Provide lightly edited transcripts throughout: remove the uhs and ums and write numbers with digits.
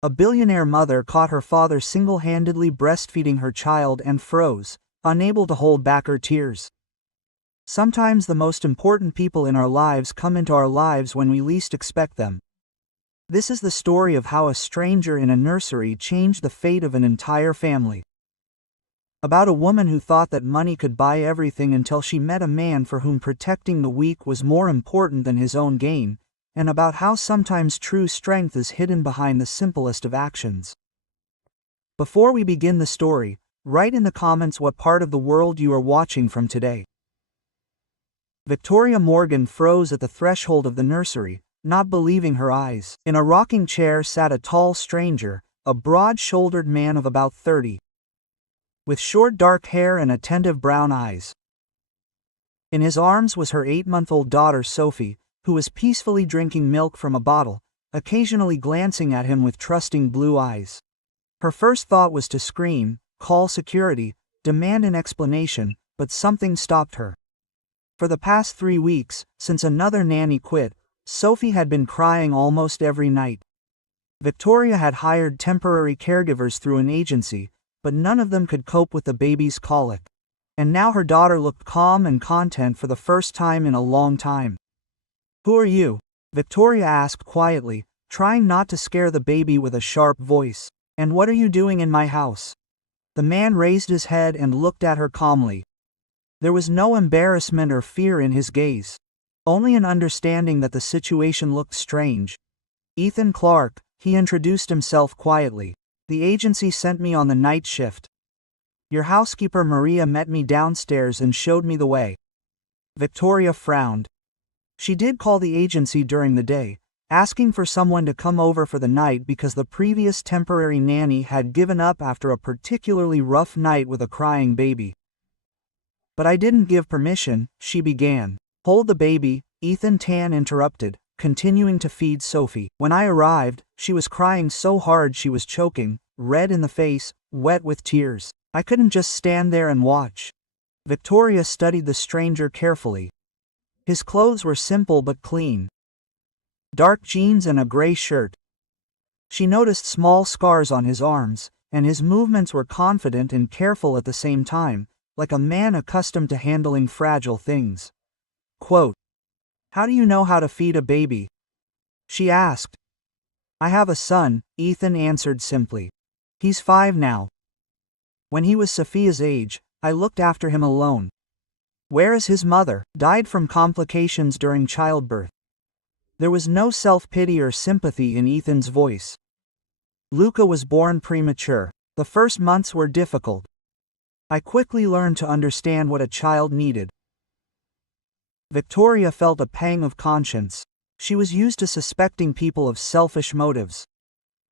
A billionaire mother caught her father single-handedly breastfeeding her child and froze, unable to hold back her tears. Sometimes the most important people in our lives come into our lives when we least expect them. This is the story of how a stranger in a nursery changed the fate of an entire family. About a woman who thought that money could buy everything until she met a man for whom protecting the weak was more important than his own gain, and about how sometimes true strength is hidden behind the simplest of actions. Before we begin the story, write in the comments what part of the world you are watching from today. Victoria Morgan froze at the threshold of the nursery, not believing her eyes. In a rocking chair sat a tall stranger, a broad-shouldered man of about 30. With short dark hair and attentive brown eyes. In his arms was her 8-month-old daughter Sophie, who was peacefully drinking milk from a bottle, occasionally glancing at him with trusting blue eyes. Her first thought was to scream, call security, demand an explanation, but something stopped her. For the past 3 weeks, since another nanny quit, Sophie had been crying almost every night. Victoria had hired temporary caregivers through an agency, but none of them could cope with the baby's colic. And now her daughter looked calm and content for the first time in a long time. "Who are you?" Victoria asked quietly, trying not to scare the baby with a sharp voice. "And what are you doing in my house?" The man raised his head and looked at her calmly. There was no embarrassment or fear in his gaze. Only an understanding that the situation looked strange. "Ethan Clark," he introduced himself quietly. "The agency sent me on the night shift. Your housekeeper Maria met me downstairs and showed me the way." Victoria frowned. She did call the agency during the day, asking for someone to come over for the night because the previous temporary nanny had given up after a particularly rough night with a crying baby. "But I didn't give permission," she began. "Hold the baby," Ethan Tan interrupted, continuing to feed Sophie. "When I arrived, she was crying so hard she was choking, red in the face, wet with tears. I couldn't just stand there and watch." Victoria studied the stranger carefully. His clothes were simple but clean. Dark jeans and a gray shirt. She noticed small scars on his arms, and his movements were confident and careful at the same time, like a man accustomed to handling fragile things. Quote, "How do you know how to feed a baby?" she asked. "I have a son," Ethan answered simply. "He's 5 now. When he was Sophia's age, I looked after him alone." "Where is his mother?" "Died from complications during childbirth." There was no self-pity or sympathy in Ethan's voice. "Luca was born premature. The first months were difficult. I quickly learned to understand what a child needed." Victoria felt a pang of conscience. She was used to suspecting people of selfish motives.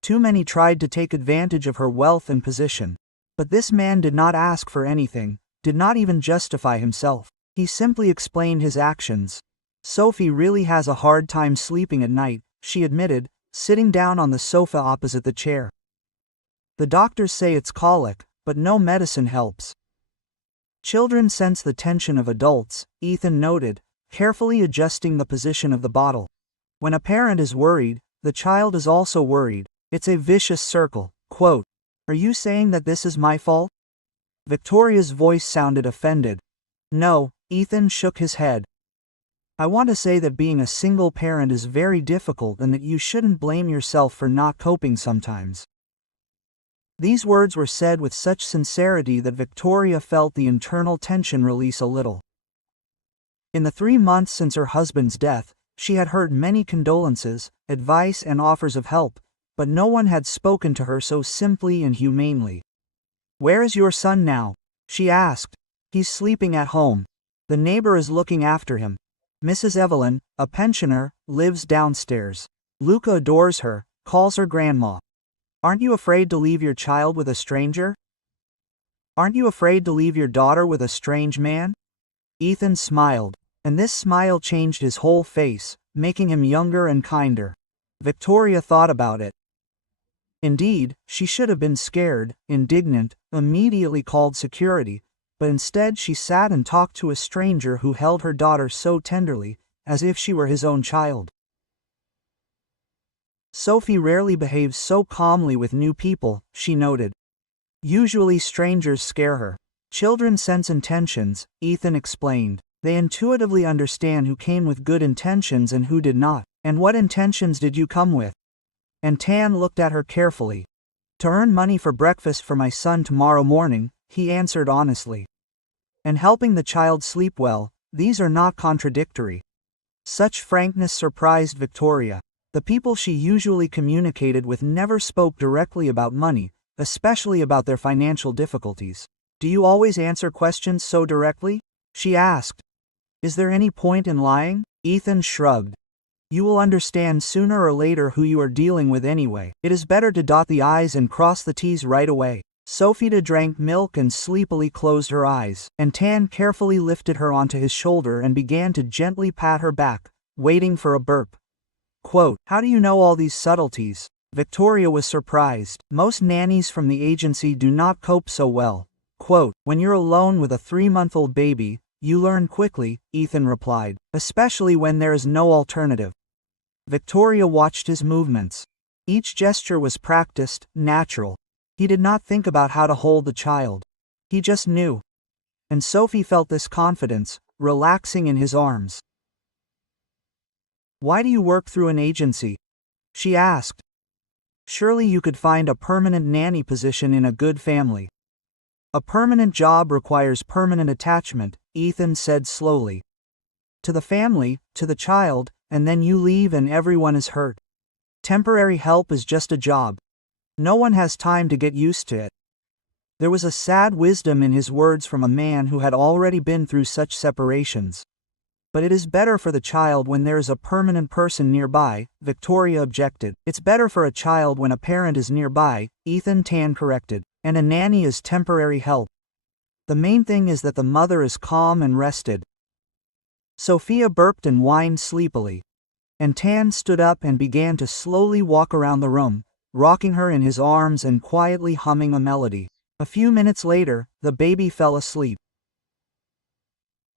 Too many tried to take advantage of her wealth and position. But this man did not ask for anything, did not even justify himself. He simply explained his actions. "Sophie really has a hard time sleeping at night," she admitted, sitting down on the sofa opposite the chair. "The doctors say it's colic, but no medicine helps." "Children sense the tension of adults," Ethan noted, carefully adjusting the position of the bottle. "When a parent is worried, the child is also worried. It's a vicious circle." Quote, "Are you saying that this is my fault?" Victoria's voice sounded offended. "No," Ethan shook his head. "I want to say that being a single parent is very difficult and that you shouldn't blame yourself for not coping sometimes." These words were said with such sincerity that Victoria felt the internal tension release a little. In the 3 months since her husband's death, she had heard many condolences, advice and offers of help, but no one had spoken to her so simply and humanely. "Where is your son now?" she asked. "He's sleeping at home. The neighbor is looking after him. Mrs. Evelyn, a pensioner, lives downstairs. Luca adores her, calls her grandma. Aren't you afraid to leave your child with a stranger? Aren't you afraid to leave your daughter with a strange man?" Ethan smiled, and this smile changed his whole face, making him younger and kinder. Victoria thought about it. Indeed, she should have been scared, indignant, immediately called security, but instead she sat and talked to a stranger who held her daughter so tenderly, as if she were his own child. Sophie rarely behaves so calmly with new people, she noted. Usually strangers scare her. Children sense intentions, Ethan explained. They intuitively understand who came with good intentions and who did not. And what intentions did you come with? And Tan looked at her carefully. To earn money for breakfast for my son tomorrow morning, he answered honestly. And helping the child sleep well, these are not contradictory. Such frankness surprised Victoria. The people she usually communicated with never spoke directly about money, especially about their financial difficulties. Do you always answer questions so directly? She asked. Is there any point in lying? Ethan shrugged. You will understand sooner or later who you are dealing with anyway. It is better to dot the I's and cross the T's right away. Sophie drank milk and sleepily closed her eyes, and Tan carefully lifted her onto his shoulder and began to gently pat her back, waiting for a burp. Quote, how do you know all these subtleties? Victoria was surprised. Most nannies from the agency do not cope so well. Quote, when you're alone with a 3-month-old baby, you learn quickly, Ethan replied, especially when there is no alternative. Victoria watched his movements. Each gesture was practiced, natural. He did not think about how to hold the child. He just knew. And Sophie felt this confidence, relaxing in his arms. Why do you work through an agency? She asked. Surely you could find a permanent nanny position in a good family. A permanent job requires permanent attachment, Ethan said slowly. To the family, to the child, and then you leave and everyone is hurt. Temporary help is just a job. No one has time to get used to it. There was a sad wisdom in his words from a man who had already been through such separations. But it is better for the child when there is a permanent person nearby, Victoria objected. It's better for a child when a parent is nearby, Ethan Tan corrected. And a nanny is temporary help. The main thing is that the mother is calm and rested. Sophia burped and whined sleepily. And Tan stood up and began to slowly walk around the room, rocking her in his arms and quietly humming a melody. A few minutes later, the baby fell asleep.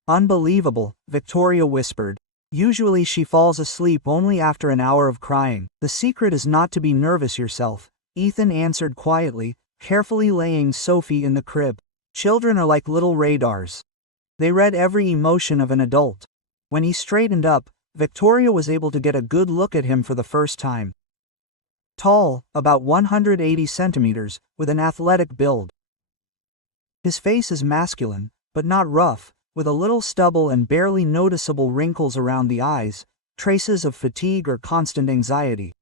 Unbelievable, Victoria whispered. Usually she falls asleep only after an hour of crying. The secret is not to be nervous yourself, Ethan answered quietly, carefully laying Sophie in the crib. Children are like little radars. They read every emotion of an adult. When he straightened up, Victoria was able to get a good look at him for the first time. Tall, about 180 centimeters, with an athletic build. His face is masculine, but not rough, with a little stubble and barely noticeable wrinkles around the eyes, traces of fatigue or constant anxiety.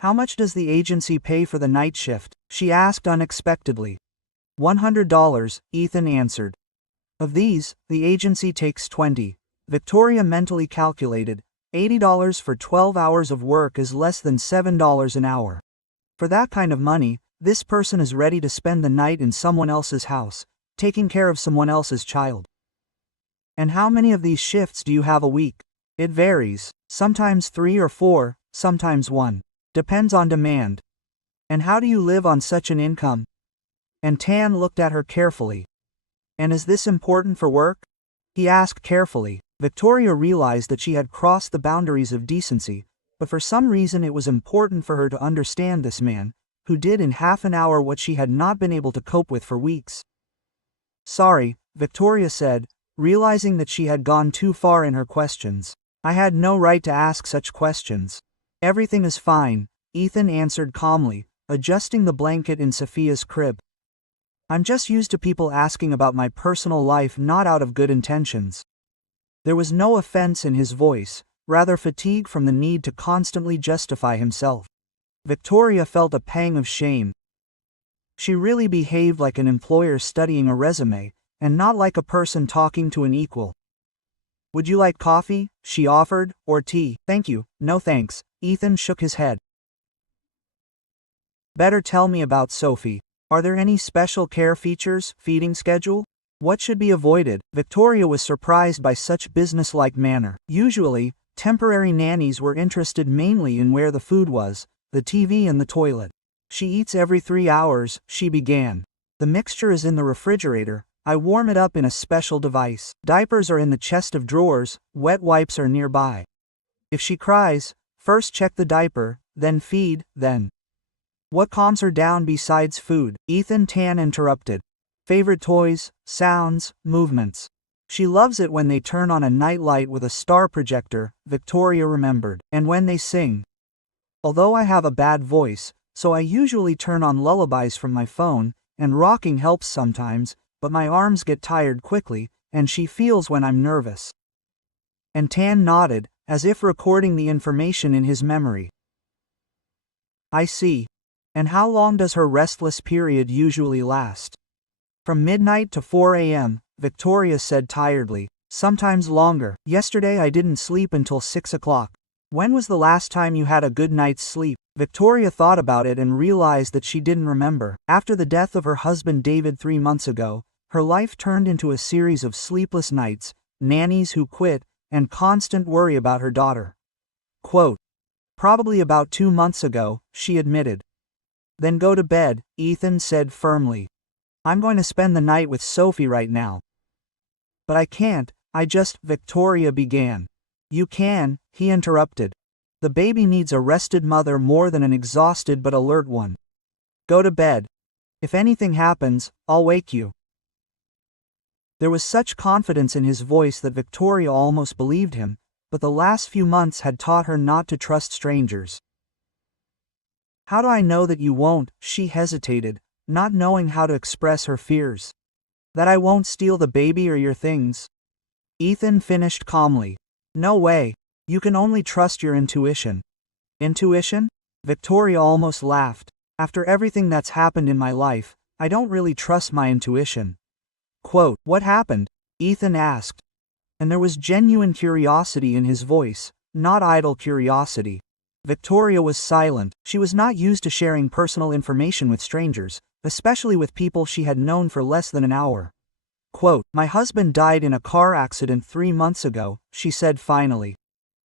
How much does the agency pay for the night shift? She asked unexpectedly. $100, Ethan answered. Of these, the agency takes 20. Victoria mentally calculated. $80 for 12 hours of work is less than $7 an hour. For that kind of money, this person is ready to spend the night in someone else's house, taking care of someone else's child. And how many of these shifts do you have a week? It varies, sometimes 3 or 4, sometimes 1. Depends on demand. And how do you live on such an income? And Tan looked at her carefully. And is this important for work? He asked carefully. Victoria realized that she had crossed the boundaries of decency, but for some reason it was important for her to understand this man, who did in half an hour what she had not been able to cope with for weeks. Sorry, Victoria said, realizing that she had gone too far in her questions. I had no right to ask such questions. Everything is fine, Ethan answered calmly, adjusting the blanket in Sophia's crib. I'm just used to people asking about my personal life, not out of good intentions. There was no offense in his voice, rather fatigue from the need to constantly justify himself. Victoria felt a pang of shame. She really behaved like an employer studying a resume, and not like a person talking to an equal. Would you like coffee? She offered, or tea? Thank you, no thanks, Ethan shook his head. Better tell me about Sophie. Are there any special care features, feeding schedule? What should be avoided? Victoria was surprised by such business-like manner. Usually, temporary nannies were interested mainly in where the food was, the TV and the toilet. She eats every 3 hours, she began. The mixture is in the refrigerator. I warm it up in a special device. Diapers are in the chest of drawers, wet wipes are nearby. If she cries, first check the diaper, then feed, then. What calms her down besides food? Ethan Tan interrupted. Favorite toys, sounds, movements. She loves it when they turn on a nightlight with a star projector, Victoria remembered, and when they sing. Although I have a bad voice, so I usually turn on lullabies from my phone, and rocking helps sometimes, but my arms get tired quickly, and she feels when I'm nervous. And Tan nodded, as if recording the information in his memory. I see. And how long does her restless period usually last? From midnight to 4 a.m., Victoria said tiredly, sometimes longer. Yesterday I didn't sleep until 6 o'clock. When was the last time you had a good night's sleep? Victoria thought about it and realized that she didn't remember. After the death of her husband David 3 months ago, her life turned into a series of sleepless nights, nannies who quit, and constant worry about her daughter. Quote, probably about 2 months ago, she admitted. Then go to bed, Ethan said firmly. I'm going to spend the night with Sophie right now. But I can't, Victoria began. You can, he interrupted. The baby needs a rested mother more than an exhausted but alert one. Go to bed. If anything happens, I'll wake you. There was such confidence in his voice that Victoria almost believed him, but the last few months had taught her not to trust strangers. How do I know that you won't? She hesitated, not knowing how to express her fears. That I won't steal the baby or your things? Ethan finished calmly. No way. You can only trust your intuition. Intuition? Victoria almost laughed. After everything that's happened in my life, I don't really trust my intuition. Quote, what happened? Ethan asked. And there was genuine curiosity in his voice, not idle curiosity. Victoria was silent. She was not used to sharing personal information with strangers, especially with people she had known for less than an hour. Quote, my husband died in a car accident 3 months ago, she said finally.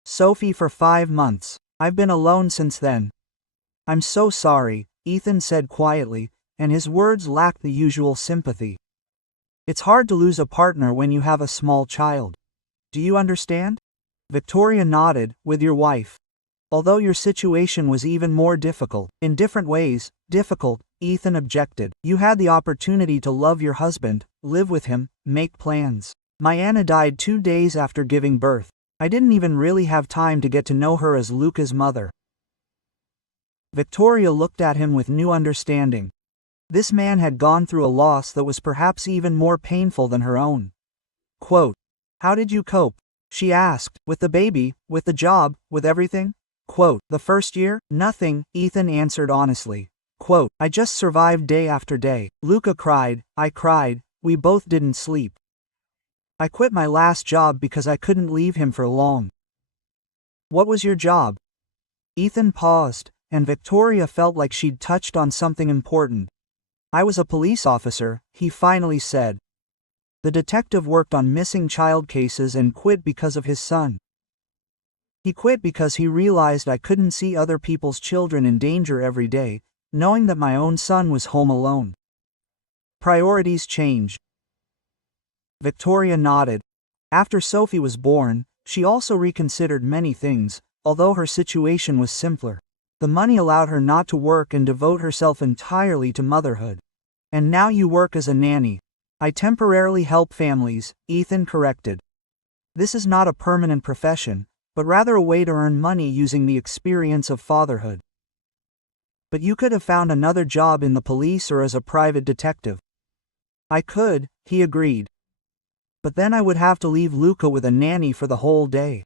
Sophie for 5 months. I've been alone since then. I'm so sorry, Ethan said quietly, and his words lacked the usual sympathy. It's hard to lose a partner when you have a small child. Do you understand? Victoria nodded, with your wife. Although your situation was even more difficult, in different ways, difficult, Ethan objected. You had the opportunity to love your husband, live with him, make plans. My Anna died 2 days after giving birth. I didn't even really have time to get to know her as Luca's mother. Victoria looked at him with new understanding. This man had gone through a loss that was perhaps even more painful than her own. Quote, how did you cope? She asked, with the baby, with the job, with everything? Quote, the first year? Nothing, Ethan answered honestly. Quote, I just survived day after day. Luca cried, I cried, we both didn't sleep. I quit my last job because I couldn't leave him for long. What was your job? Ethan paused, and Victoria felt like she'd touched on something important. I was a police officer, he finally said. The detective worked on missing child cases and quit because of his son. He quit because he realized I couldn't see other people's children in danger every day, knowing that my own son was home alone. Priorities change. Victoria nodded. After Sophie was born, she also reconsidered many things, although her situation was simpler. The money allowed her not to work and devote herself entirely to motherhood. And now you work as a nanny. I temporarily help families, Ethan corrected. This is not a permanent profession, but rather a way to earn money using the experience of fatherhood. But you could have found another job in the police or as a private detective. I could, he agreed. But then I would have to leave Luca with a nanny for the whole day.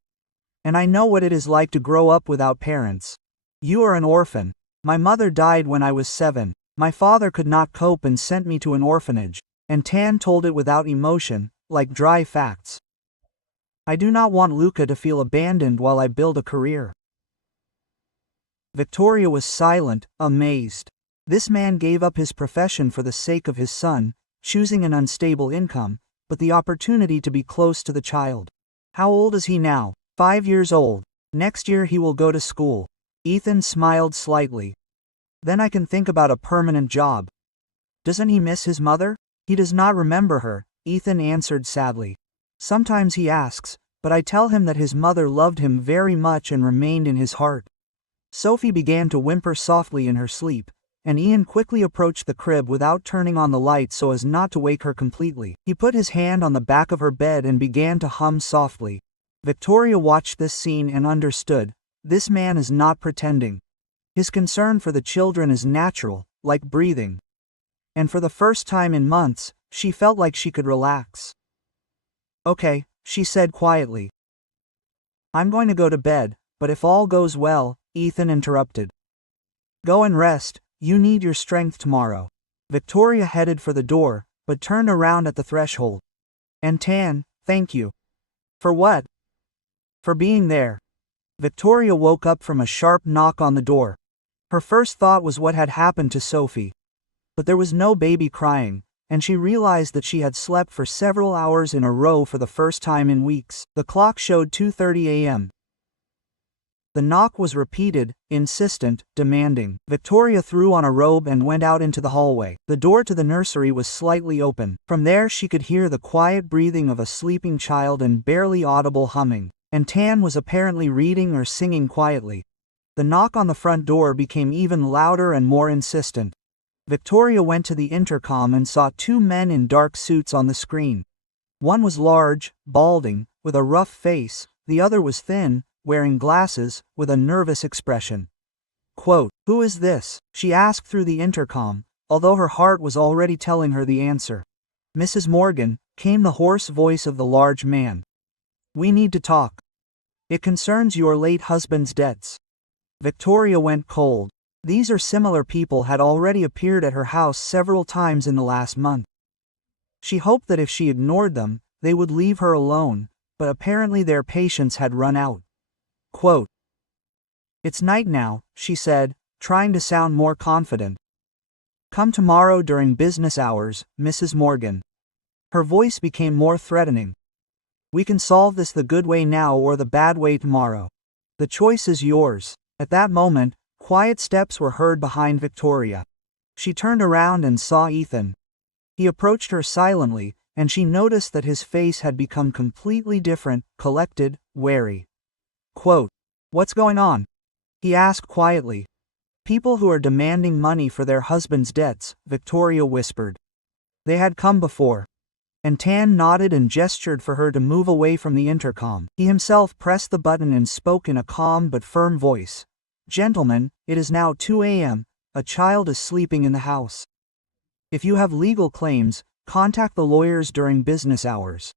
And I know what it is like to grow up without parents. You are an orphan. My mother died when I was 7. My father could not cope and sent me to an orphanage. And Tan told it without emotion, like dry facts. I do not want Luca to feel abandoned while I build a career. Victoria was silent, amazed. This man gave up his profession for the sake of his son, choosing an unstable income, but the opportunity to be close to the child. How old is he now? 5 years old. Next year he will go to school. Ethan smiled slightly. Then I can think about a permanent job. Doesn't he miss his mother? He does not remember her, Ethan answered sadly. Sometimes he asks, but I tell him that his mother loved him very much and remained in his heart. Sophie began to whimper softly in her sleep, and Ian quickly approached the crib without turning on the light so as not to wake her completely. He put his hand on the back of her bed and began to hum softly. Victoria watched this scene and understood, this man is not pretending. His concern for the children is natural, like breathing. And for the first time in months, she felt like she could relax. "Okay," she said quietly. "I'm going to go to bed, but if all goes well," Ethan interrupted. "Go and rest, you need your strength tomorrow." Victoria headed for the door, but turned around at the threshold. "And Tan, thank you." "For what?" "For being there." Victoria woke up from a sharp knock on the door. Her first thought was what had happened to Sophie. But there was no baby crying, and she realized that she had slept for several hours in a row for the first time in weeks. The clock showed 2:30 a.m. The knock was repeated, insistent, demanding. Victoria threw on a robe and went out into the hallway. The door to the nursery was slightly open. From there she could hear the quiet breathing of a sleeping child and barely audible humming. And Tan was apparently reading or singing quietly. The knock on the front door became even louder and more insistent. Victoria went to the intercom and saw two men in dark suits on the screen. One was large, balding, with a rough face, the other was thin, wearing glasses, with a nervous expression. Quote, "Who is this?" she asked through the intercom, although her heart was already telling her the answer. "Mrs. Morgan," came the hoarse voice of the large man. "We need to talk. It concerns your late husband's debts." Victoria went cold. These or similar people had already appeared at her house several times in the last month. She hoped that if she ignored them, they would leave her alone, but apparently their patience had run out. Quote, "It's night now," she said, trying to sound more confident. "Come tomorrow during business hours, Mrs. Morgan." Her voice became more threatening. "We can solve this the good way now or the bad way tomorrow. The choice is yours." At that moment, quiet steps were heard behind Victoria. She turned around and saw Ethan. He approached her silently, and she noticed that his face had become completely different, collected, wary. Quote, "What's going on?" he asked quietly. "People who are demanding money for their husband's debts," Victoria whispered. They had come before. And Tan nodded and gestured for her to move away from the intercom. He himself pressed the button and spoke in a calm but firm voice. "Gentlemen, it is now 2 a.m., a child is sleeping in the house. If you have legal claims, contact the lawyers during business hours."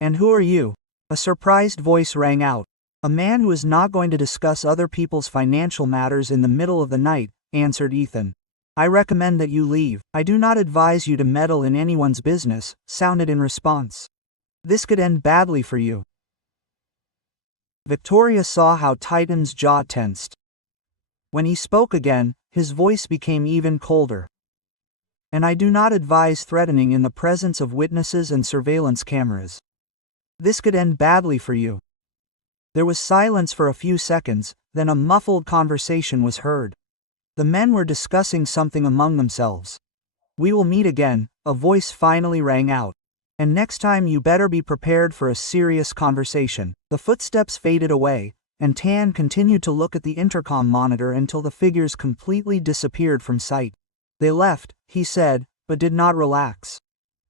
"And who are you?" a surprised voice rang out. "A man who is not going to discuss other people's financial matters in the middle of the night," answered Ethan. "I recommend that you leave. I do not advise you to meddle in anyone's business," sounded in response. "This could end badly for you." Victoria saw how Titan's jaw tensed. When he spoke again, his voice became even colder. "And I do not advise threatening in the presence of witnesses and surveillance cameras. This could end badly for you." There was silence for a few seconds, then a muffled conversation was heard. The men were discussing something among themselves. "We will meet again," a voice finally rang out. "And next time you better be prepared for a serious conversation." The footsteps faded away, and Tan continued to look at the intercom monitor until the figures completely disappeared from sight. "They left," he said, but did not relax.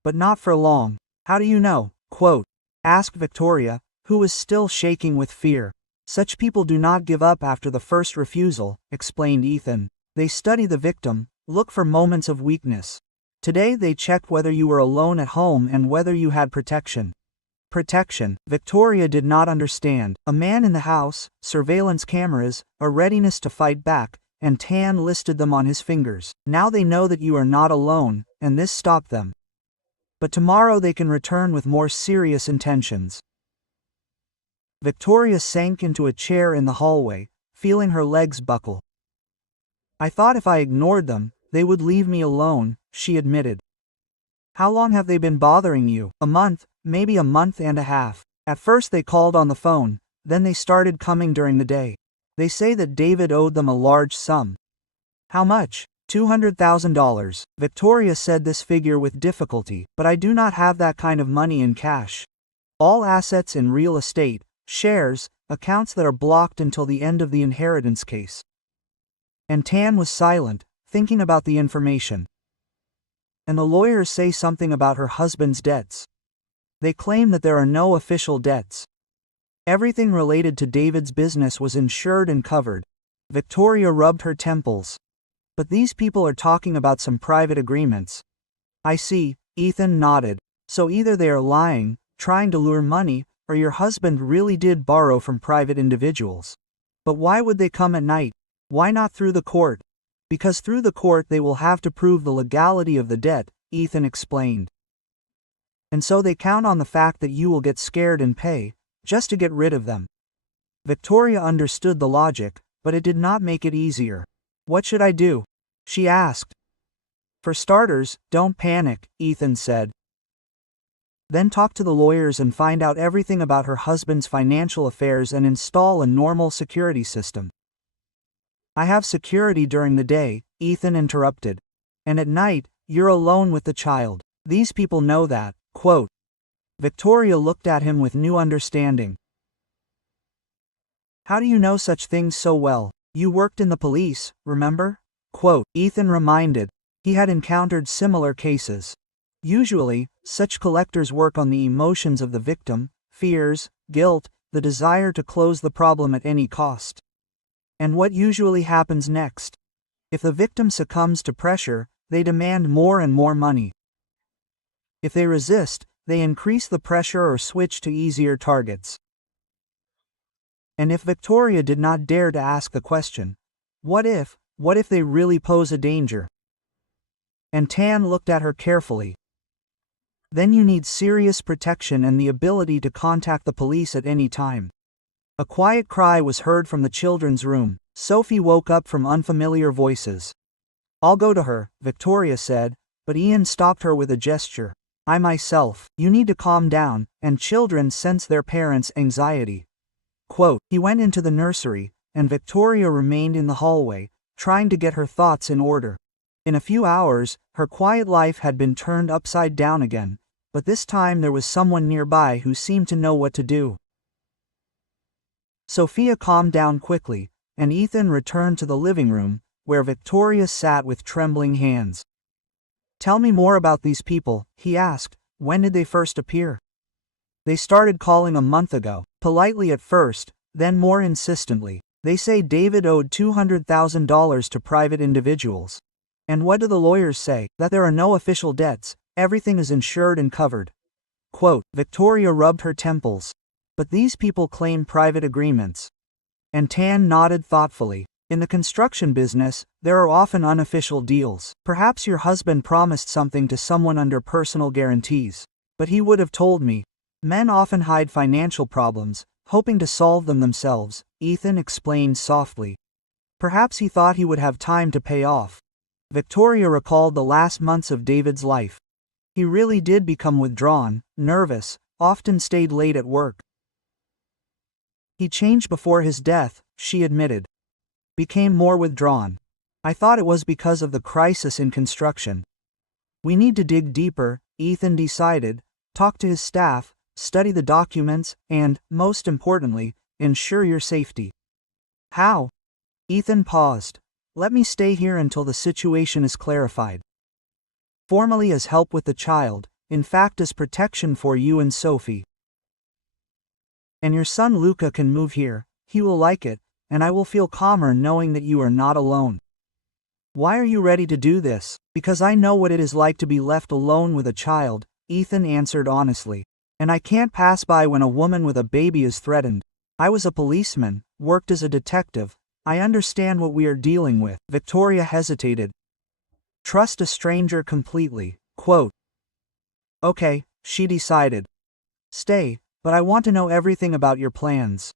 "But not for long." "How do you know?" Quote, asked Victoria, who was still shaking with fear. "Such people do not give up after the first refusal," explained Ethan. "They study the victim, look for moments of weakness. Today they checked whether you were alone at home and whether you had protection." Protection. Victoria did not understand. A man in the house, surveillance cameras, a readiness to fight back, and Tan listed them on his fingers. "Now they know that you are not alone, and this stopped them. But tomorrow they can return with more serious intentions." Victoria sank into a chair in the hallway, feeling her legs buckle. "I thought if I ignored them, they would leave me alone," she admitted. "How long have they been bothering you?" "A month, maybe a month and a half. At first they called on the phone, then they started coming during the day. They say that David owed them a large sum." "How much?" $200,000. Victoria said this figure with difficulty. "But I do not have that kind of money in cash. All assets in real estate," shares, accounts that are blocked until the end of the inheritance case. And Tan was silent, thinking about the information. And the lawyers say something about her husband's debts. They claim that there are no official debts. Everything related to David's business was insured and covered. Victoria rubbed her temples. But these people are talking about some private agreements. I see, Ethan nodded. So either they are lying, trying to lure money, or your husband really did borrow from private individuals. But why would they come at night? Why not through the court? Because through the court they will have to prove the legality of the debt, Ethan explained. And so they count on the fact that you will get scared and pay, just to get rid of them. Victoria understood the logic, but it did not make it easier. What should I do? She asked. For starters, don't panic, Ethan said. Then talk to the lawyers and find out everything about her husband's financial affairs and install a normal security system. I have security during the day, Ethan interrupted. And at night, you're alone with the child. These people know that, quote. Victoria looked at him with new understanding. How do you know such things so well? You worked in the police, remember? Quote. Ethan reminded. He had encountered similar cases. Usually, such collectors work on the emotions of the victim, fears, guilt, the desire to close the problem at any cost. And what usually happens next? If the victim succumbs to pressure, they demand more and more money. If they resist, they increase the pressure or switch to easier targets. And if Victoria did not dare to ask the question, what if they really pose a danger? And Tan looked at her carefully. Then you need serious protection and the ability to contact the police at any time. A quiet cry was heard from the children's room. Sophie woke up from unfamiliar voices. I'll go to her, Victoria said, but Ian stopped her with a gesture. I myself. You need to calm down, and children sense their parents' anxiety. Quote. He went into the nursery, and Victoria remained in the hallway, trying to get her thoughts in order. In a few hours, her quiet life had been turned upside down again, but this time there was someone nearby who seemed to know what to do. Sophia calmed down quickly, and Ethan returned to the living room, where Victoria sat with trembling hands. Tell me more about these people, he asked. When did they first appear? They started calling a month ago, politely at first, then more insistently. They say David owed $200,000 to private individuals. And what do the lawyers say? That there are no official debts, everything is insured and covered. Quote. Victoria rubbed her temples. But these people claim private agreements. And Tan nodded thoughtfully. In the construction business, there are often unofficial deals. Perhaps your husband promised something to someone under personal guarantees. But he would have told me. Men often hide financial problems, hoping to solve them themselves, Ethan explained softly. Perhaps he thought he would have time to pay off. Victoria recalled the last months of David's life. He really did become withdrawn, nervous, often stayed late at work. He changed before his death, she admitted. Became more withdrawn. I thought it was because of the crisis in construction. We need to dig deeper, Ethan decided, talk to his staff, study the documents, and, most importantly, ensure your safety. How? Ethan paused. Let me stay here until the situation is clarified. Formally as help with the child, in fact as protection for you and Sophie. And your son Luca can move here, he will like it, and I will feel calmer knowing that you are not alone. Why are you ready to do this? Because I know what it is like to be left alone with a child, Ethan answered honestly. And I can't pass by when a woman with a baby is threatened. I was a policeman, worked as a detective. I understand what we are dealing with. Victoria hesitated. Trust a stranger completely. Quote. Okay, she decided. Stay, but I want to know everything about your plans.